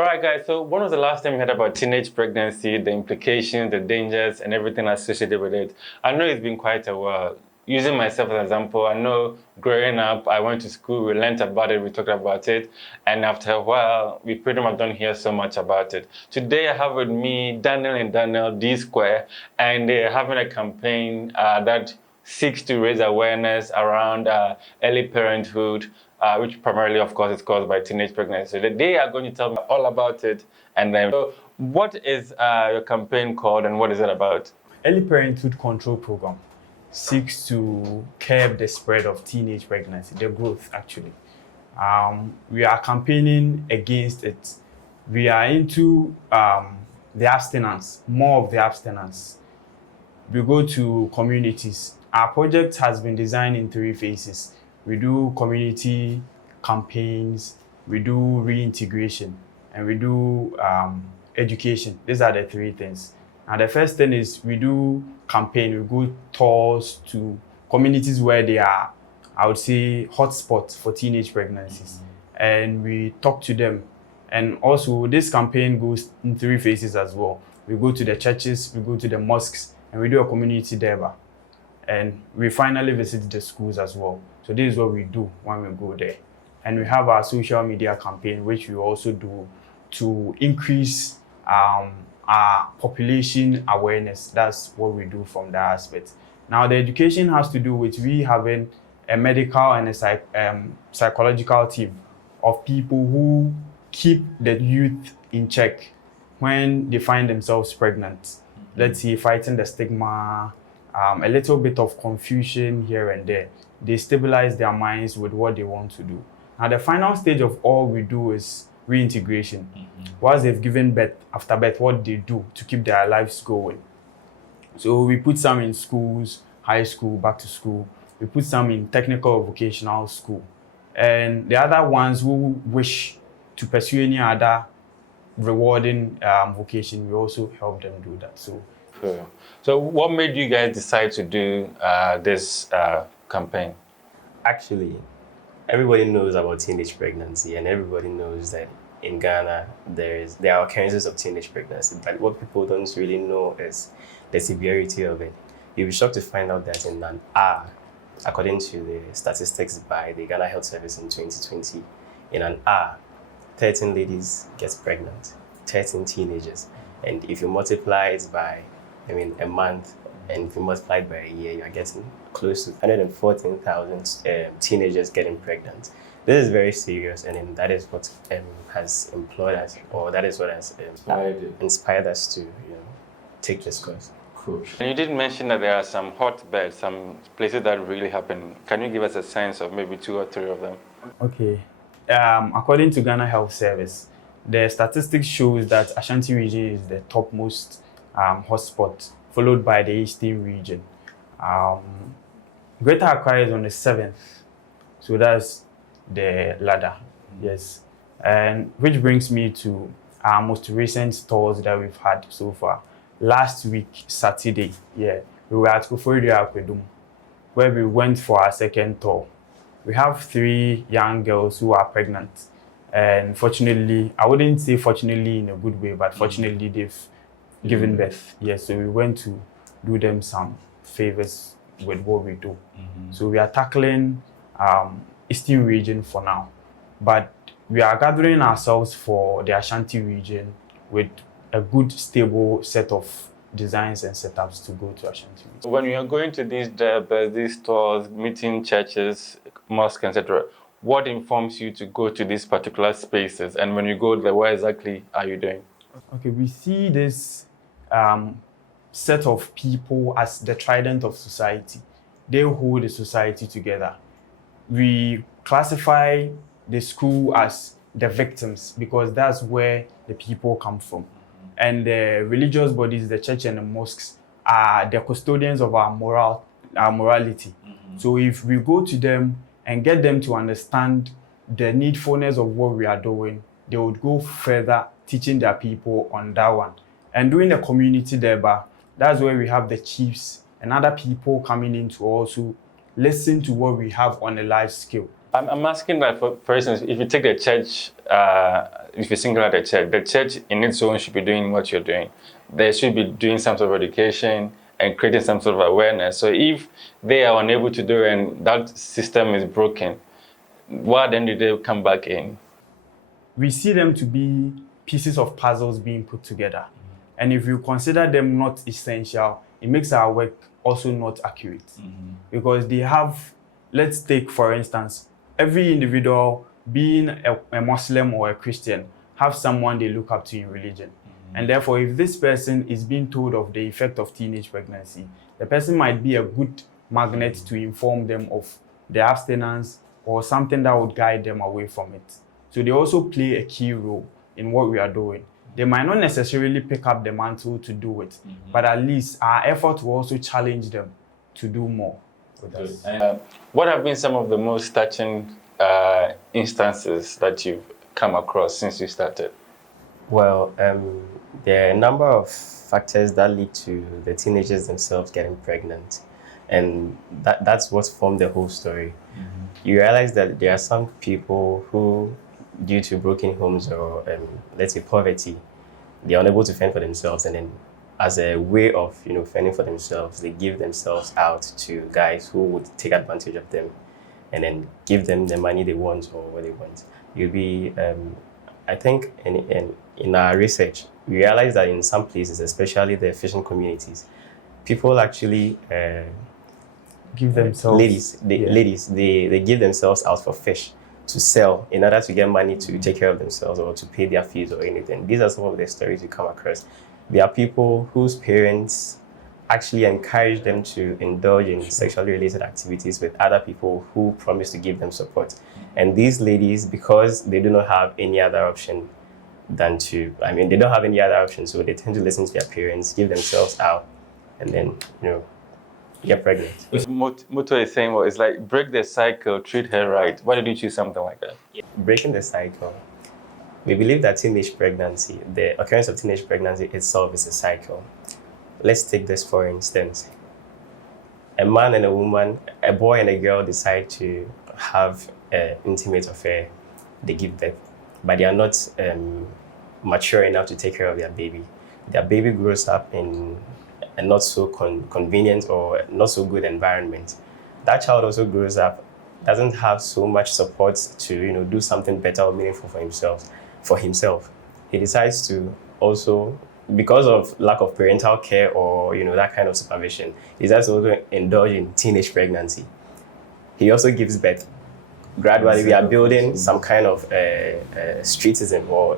All right, guys, so when was the last time you heard about teenage pregnancy, the implications, the dangers, and everything associated with it? I know it's been quite a while. Using myself as an example, I know growing up, I went to school, we learned about it, we talked about it, and after a while, we pretty much don't hear so much about it. Today, I have with me Daniel and Daniel D Square, and they're having a campaign that seeks to raise awareness around early parenthood, which primarily, of course, is caused by teenage pregnancy. So they are going to tell me all about it. And then, so what is your campaign called and what is it about? Early Parenthood Control Program seeks to curb the spread of teenage pregnancy, the growth actually. We are campaigning against it. We are into the abstinence, more of the abstinence. We go to communities. Our project has been designed in 3 phases. We do community campaigns, we do reintegration, and we do education. These are the 3 things. Now, the first thing is we do campaign. We go tours to communities where they are, I would say, hotspots for teenage pregnancies. And we talk to them. And also, this campaign goes in 3 phases as well. We go to the churches, we go to the mosques, and we do a community deba. And we finally visit the schools as well. So this is what we do when we go there. And we have our social media campaign, which we also do to increase our population awareness. That's what we do from that aspect. Now, the education has to do with we having a medical and a psychological team of people who keep the youth in check when they find themselves pregnant. Let's say fighting the stigma, a little bit of confusion here and there. They stabilize their minds with what they want to do. Now, the final stage of all we do is reintegration. Once they've given birth, after birth, what they do to keep their lives going. So we put some in schools, high school, back to school. We put some in technical or vocational school. And the other ones who wish to pursue any other rewarding vocation, we also help them do that. So what made you guys decide to do this campaign? Actually, everybody knows about teenage pregnancy, and everybody knows that in Ghana there are occurrences of teenage pregnancy. But what people don't really know is the severity of it. You'll be shocked to find out that in an hour, according to the statistics by the Ghana Health Service in 2020, in an hour, 13 ladies get pregnant, 13 teenagers. And if you multiply it by, a month, and if you multiply it by a year, you're getting close to 114,000 teenagers getting pregnant. This is very serious, and that is what has employed us, or that is what has inspired us to, take this course. Cool. And you did mention that there are some hotbeds, some places that really happen. Can you give us a sense of maybe 2 or 3 of them? Okay. According to Ghana Health Service, the statistics shows that Ashanti region is the topmost hotspot, followed by the Eastern region. Greater Accra is on the 7th, so that's the ladder, yes. And which brings me to our most recent tours that we've had so far. Last week, Saturday, we were at Koforidua Akwedum, where we went for our 2nd tour. We have 3 young girls who are pregnant. And fortunately, I wouldn't say fortunately in a good way, but fortunately they've given birth. Yes, so we went to do them some favors with what we do. So we are tackling Eastern region for now, but we are gathering ourselves for the Ashanti region with a good, stable set of designs and setups to go to Ashanti region. When you are going to these stores, meeting churches, mosques, etc., what informs you to go to these particular spaces? And when you go there, what exactly are you doing? Okay, we see this set of people as the trident of society. They hold the society together. We classify the school as the victims because that's where the people come from. And the religious bodies, the church and the mosques, are the custodians of our morality. So if we go to them and get them to understand the needfulness of what we are doing, they would go further teaching their people on that one. And doing the community deba, that's where we have the chiefs and other people coming in to also listen to what we have on a large scale. I'm asking that, for instance, if you take the church, if you single out the church in its own should be doing what you're doing. They should be doing some sort of education and creating some sort of awareness. So if they are unable to do it and that system is broken, why then do they come back in? We see them to be pieces of puzzles being put together. And if you consider them not essential, it makes our work also not accurate. Because they have, let's take for instance, every individual, being a Muslim or a Christian, have someone they look up to in religion. And therefore, if this person is being told of the effect of teenage pregnancy, the person might be a good magnet to inform them of the abstinence or something that would guide them away from it. So they also play a key role in what we are doing. They might not necessarily pick up the mantle to do it, but at least our effort will also challenge them to do more with us. What have been some of the most touching instances that you've come across since you started? Well, there are a number of factors that lead to the teenagers themselves getting pregnant. And that's what formed the whole story. You realize that there are some people who, due to broken homes or let's say poverty, they are unable to fend for themselves, and then as a way of fending for themselves, they give themselves out to guys who would take advantage of them and then give them the money they want or what they want. You'll be I think in our research, we realize that in some places, especially the fishing communities, people actually give themselves, ladies, they give themselves out for fish to sell in order to get money to take care of themselves or to pay their fees or anything. These are some of the stories you come across. There are people whose parents actually encourage them to indulge in sexually related activities with other people who promise to give them support. And these ladies, because they do not have any other option than they don't have any other option, so they tend to listen to their parents, give themselves out, and then, get pregnant. Muto is saying, well, it's like break the cycle, treat her right. Why did you choose something like that? Breaking the cycle. We believe that teenage pregnancy, the occurrence of teenage pregnancy itself is a cycle. Let's take this for instance. A man and a woman, a boy and a girl decide to have an intimate affair. They give birth, but they are not mature enough to take care of their baby. Their baby grows up in a not so convenient or not so good environment. That child also grows up, doesn't have so much support to do something better or meaningful for himself. He decides to also, because of lack of parental care or that kind of supervision, he decides to also indulge in teenage pregnancy. He also gives birth. Gradually, we are building some kind of streetism or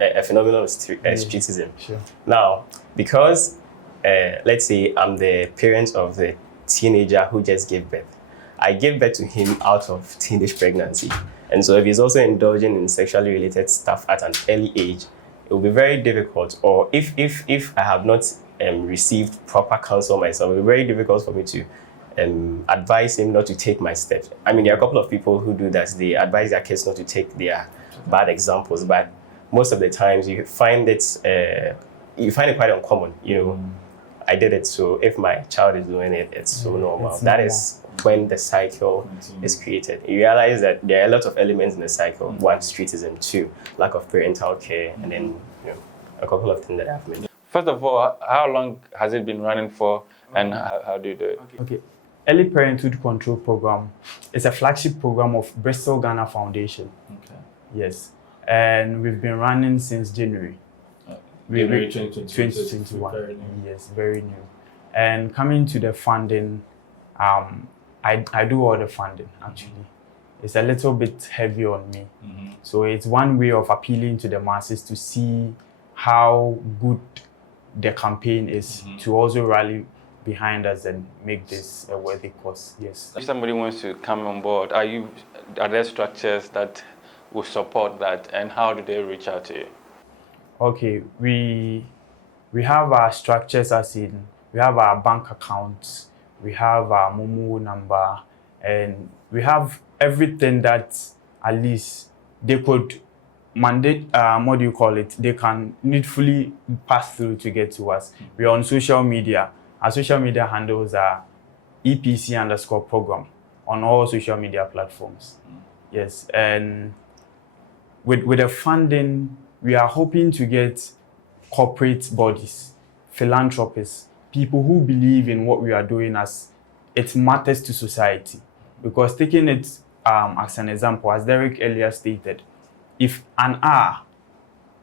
a phenomenon of streetism. Sure. Now, because let's say I'm the parent of the teenager who just gave birth, I gave birth to him out of teenage pregnancy. And so if he's also indulging in sexually related stuff at an early age, it will be very difficult. Or if I have not received proper counsel myself, it will be very difficult for me to advise him not to take my steps. I mean, there are a couple of people who do that. They advise their kids not to take their bad examples, but most of the times you find it quite uncommon. I did it, so if my child is doing it, it's so normal. That is when the cycle is created. You realize that there are a lot of elements in the cycle. One, streetism. Two, lack of parental care, and then a couple of things that have been. First of all, how long has it been running for, and how do you do it? Okay. Early Parenthood Control Program is a flagship program of Bristol Ghana Foundation. Okay. Yes. And we've been running since January. January 2021. Very new. Yes, very new. And coming to the funding, I do all the funding actually. It's a little bit heavy on me. So it's one way of appealing to the masses to see how good the campaign is, to also rally behind us and make this a worthy cause. Yes. If somebody wants to come on board, are there structures that will support that, and how do they reach out to you? Okay, we have our structures, as in we have our bank accounts, we have our Momo number, and we have everything that at least they could mandate, they can needfully pass through to get to us. We are on social media. Our social media handles are EPC_program on all social media platforms. Yes, and with the funding, we are hoping to get corporate bodies, philanthropists, people who believe in what we are doing as it matters to society. Because taking it as an example, as Derek earlier stated, if an hour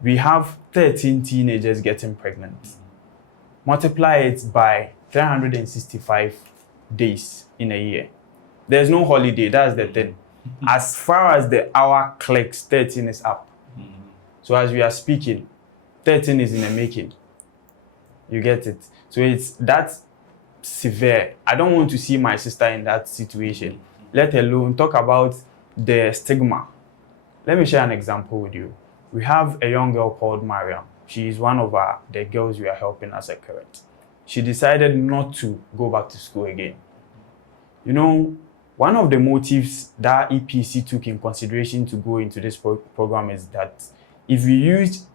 we have 13 teenagers getting pregnant, multiply it by 365 days in a year. There's no holiday, that's the thing. As far as the hour clicks, 13 is up. So as we are speaking, 13 is in the making. You get it? So it's that severe. I don't want to see my sister in that situation, let alone talk about the stigma. Let me share an example with you. We have a young girl called Mariam. She is one of the girls we are helping as a current. She decided not to go back to school again. You know, one of the motives that EPC took in consideration to go into this program is that if we used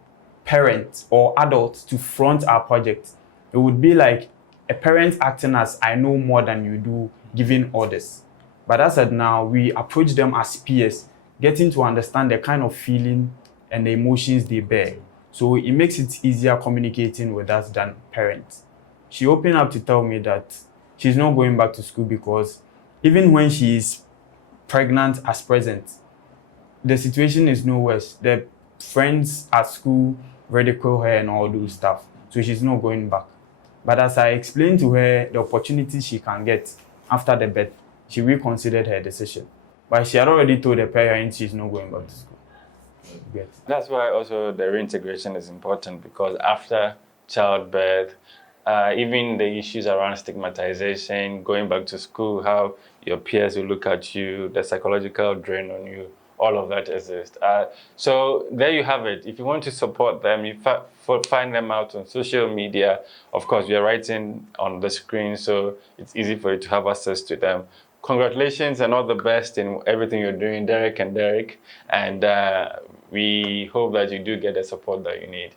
parents or adults to front our project, it would be like a parent acting as I know more than you do, giving orders. But as of now, we approach them as peers, getting to understand the kind of feeling and the emotions they bear. So it makes it easier communicating with us than parents. She opened up to tell me that she's not going back to school because even when she is pregnant as present, the situation is no worse. The friends at school ridicule her and all those stuff. So she's not going back. But as I explained to her the opportunities she can get after the birth, she reconsidered her decision. But she had already told her parents she's not going back to school. That's why also the reintegration is important, because after childbirth, even the issues around stigmatization, going back to school, how your peers will look at you, the psychological drain on you, all of that exists. So there you have it. If you want to support them, you find them out on social media. Of course, we are writing on the screen, so it's easy for you to have access to them. Congratulations and all the best in everything you're doing, Derek and Derek. And we hope that you do get the support that you need.